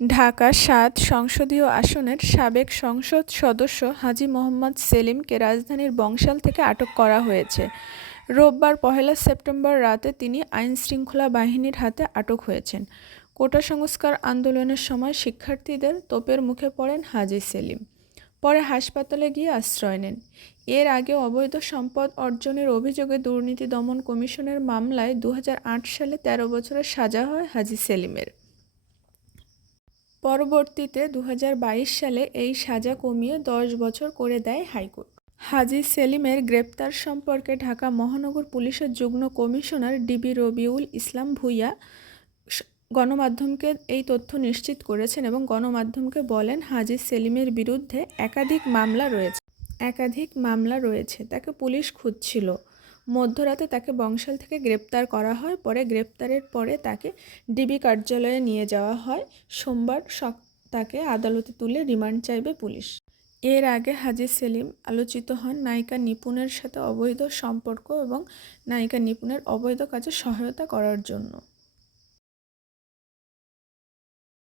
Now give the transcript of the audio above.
ঢাকা সাত সংসদীয় আসনের সাবেক সংসদ সদস্য হাজী মোহাম্মদ সেলিমকে রাজধানীর বংশাল থেকে আটক করা হয়েছে। রোববার পহেলা সেপ্টেম্বর রাতে তিনি আইনশৃঙ্খলা বাহিনীর হাতে আটক হয়েছেন। কোটা সংস্কার আন্দোলনের সময় শিক্ষার্থীদের তোপের মুখে পড়েন হাজি সেলিম। পরে হাসপাতালে গিয়ে আশ্রয় নেন। এর আগে অবৈধ সম্পদ অর্জনের অভিযোগে দুর্নীতি দমন কমিশনের মামলায় দু হাজার আট সালে ১৩ বছরের সাজা হয় হাজি সেলিমের। পরবর্তীতে দু হাজার বাইশ সালে এই সাজা কমিয়ে দশ বছর করে দেয় হাইকোর্ট। হাজী সেলিমের গ্রেপ্তার সম্পর্কে ঢাকা মহানগর পুলিশের যুগ্ম কমিশনার ডিবি রবিউল ইসলাম ভূঁইয়া গণমাধ্যমকে এই তথ্য নিশ্চিত করেছেন এবং গণমাধ্যমকে বলেন, হাজী সেলিমের বিরুদ্ধে একাধিক মামলা রয়েছে। একাধিক মামলা রয়েছে, তাকে পুলিশ খুঁজছিল। মধ্যরাতে তাকে বংশাল থেকে গ্রেপ্তার করা হয়। পরে গ্রেপ্তারের পরে তাকে ডিবি কার্যালয়ে নিয়ে যাওয়া হয়। সোমবার সক- তাকে আদালতে তুলে রিমান্ড চাইবে পুলিশ। এর আগে হাজির সেলিম আলোচিত হন নায়িকা নিপুণের সাথে অবৈধ সম্পর্ক এবং নায়িকা নিপুণের অবৈধ কাজে সহায়তা করার জন্য।